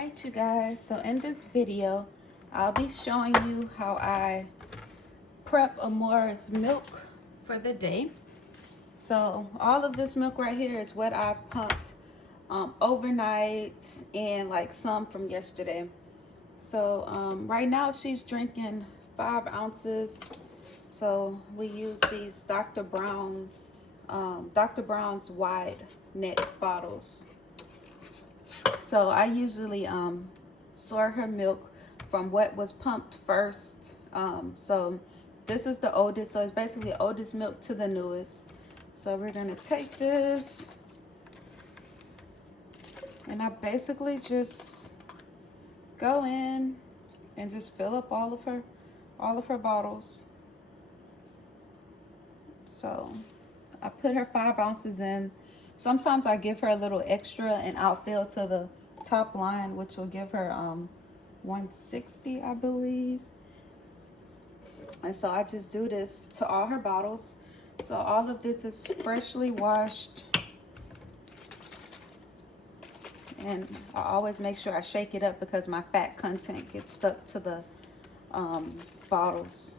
Alright you guys, so in this video I'll be showing you how I prep Amora's milk for the day. So all of this milk right here is what I've pumped overnight and like some from yesterday. So right now she's drinking 5 ounces. So we use these Dr. Brown's wide neck bottles. So I usually sort her milk from what was pumped first. So this is the oldest, so it's basically oldest milk to the newest. So we're gonna take this and I basically just go in and just fill up all of her bottles. So I put her 5 ounces in. Sometimes I give her a little extra and I'll fill to the top line, which will give her 160, I believe. And so I just do this to all her bottles. So all of this is freshly washed. And I always make sure I shake it up because my fat content gets stuck to the bottles.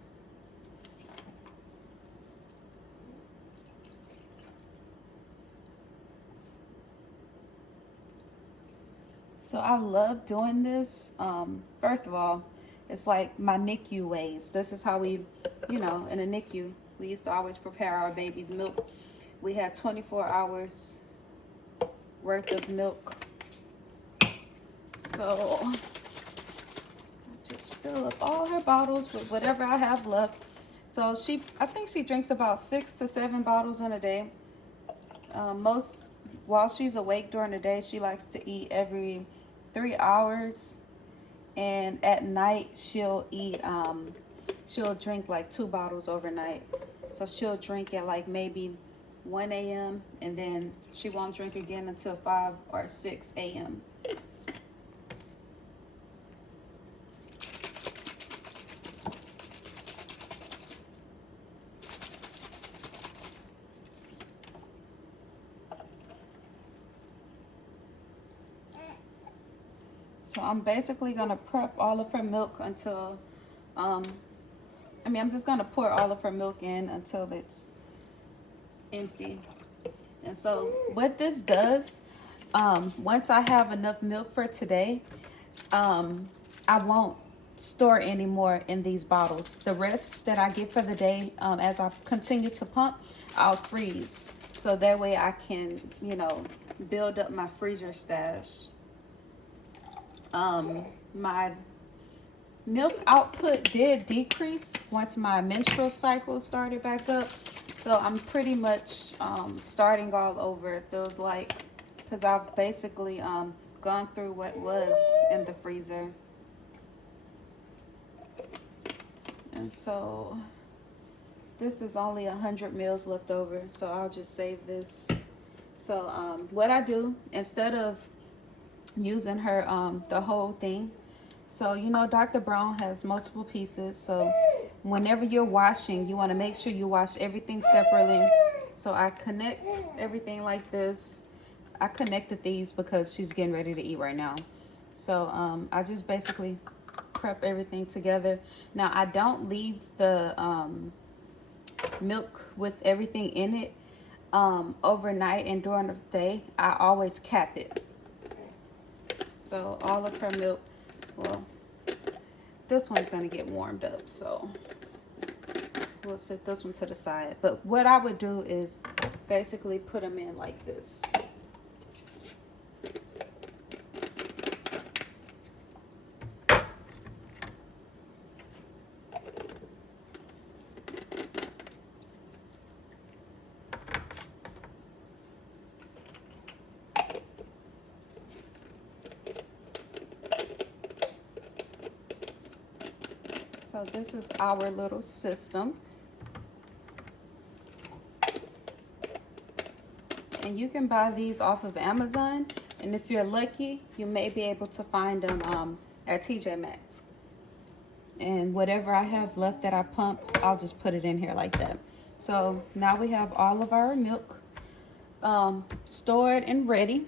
So I love doing this. First of all, it's like my NICU ways. This is how we, in a NICU, we used to always prepare our baby's milk. We had 24 hours worth of milk. So I just fill up all her bottles with whatever I have left. So I think she drinks about 6 to 7 bottles in a day. While she's awake during the day, she likes to eat every 3 hours, and at night she'll drink like 2 bottles overnight. So she'll drink at like maybe 1 a.m. and then she won't drink again until 5 or 6 a.m. So I'm basically gonna prep all of her milk until, I'm just gonna pour all of her milk in until it's empty. And so what this does, once I have enough milk for today, I won't store any more in these bottles. The rest that I get for the day, as I continue to pump, I'll freeze. So that way I can, build up my freezer stash. My milk output did decrease once my menstrual cycle started back up. So I'm pretty much starting all over, it feels like, because I've basically gone through what was in the freezer. And so this is only 100 mils left over, so I'll just save this. So what I do, instead of using her the whole thing, so Dr. Brown has multiple pieces, so whenever you're washing, you want to make sure you wash everything separately. So I connect everything like this. I connected these because she's getting ready to eat right now. So I just basically prep everything together. Now I don't leave the milk with everything in it overnight and during the day. I always cap it. So all of her milk, well, this one's going to get warmed up, so we'll set this one to the side. But what I would do is basically put them in like this. So this is our little system. And you can buy these off of Amazon. And if you're lucky, you may be able to find them at TJ Maxx. And whatever I have left that I pump, I'll just put it in here like that. So now we have all of our milk stored and ready.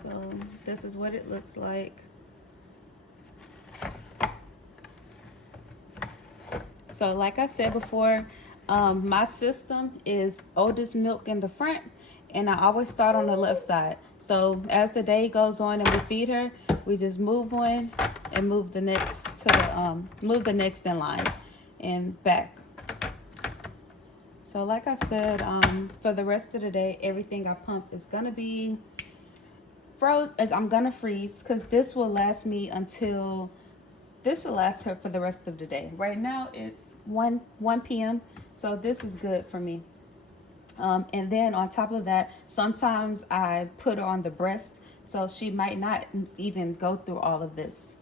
So So this is what it looks like. So like I said before, my system is oldest milk in the front, and I always start on the left side. So as the day goes on and we feed her, we just move on and move the next to the move the next in line and back. So like I said, for the rest of the day, everything I pump is gonna be I'm gonna freeze, because this will last me until this will last her for the rest of the day. Right now it's 1 p.m. so this is good for me. And then on top of that, sometimes I put her on the breast, so she might not even go through all of this.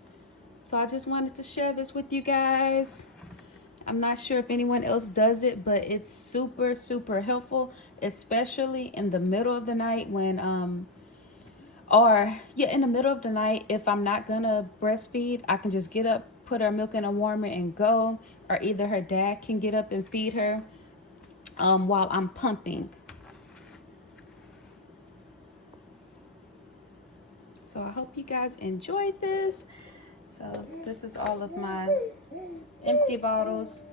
So I just wanted to share this with you guys. I'm not sure if anyone else does it, but it's super, super helpful, especially in the middle of the night when, in the middle of the night, if I'm not gonna breastfeed, I can just get up, put her milk in a warmer and go, or either her dad can get up and feed her while I'm pumping. So I hope you guys enjoyed this. So this is all of my empty bottles.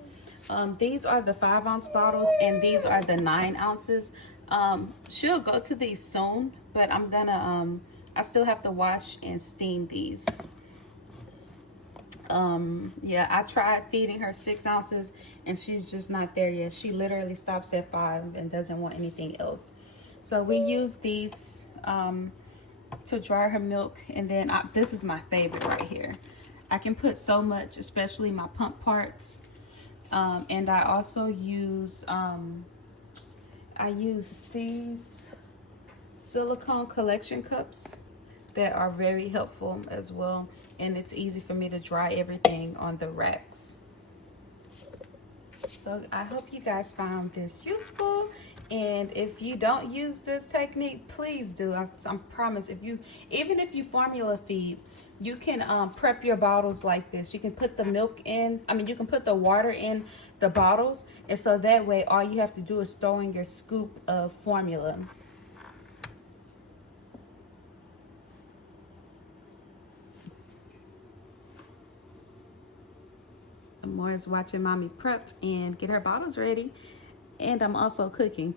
These are the 5-ounce bottles, and these are the 9 ounces. She'll go to these soon, but I'm gonna I still have to wash and steam these. Yeah, I tried feeding her 6 ounces and she's just not there yet. She literally stops at 5 and doesn't want anything else. So we use these to dry her milk, and then this is my favorite right here. I can put so much, especially my pump parts. And I also use these silicone collection cups that are very helpful as well, and it's easy for me to dry everything on the racks. So I hope you guys found this useful, and if you don't use this technique, please do. I promise, even if you formula feed, you can prep your bottles like this. You can put the milk in, you can put the water in the bottles, and so that way all you have to do is throw in your scoop of formula. Amora's watching mommy prep and get her bottles ready, and I'm also cooking.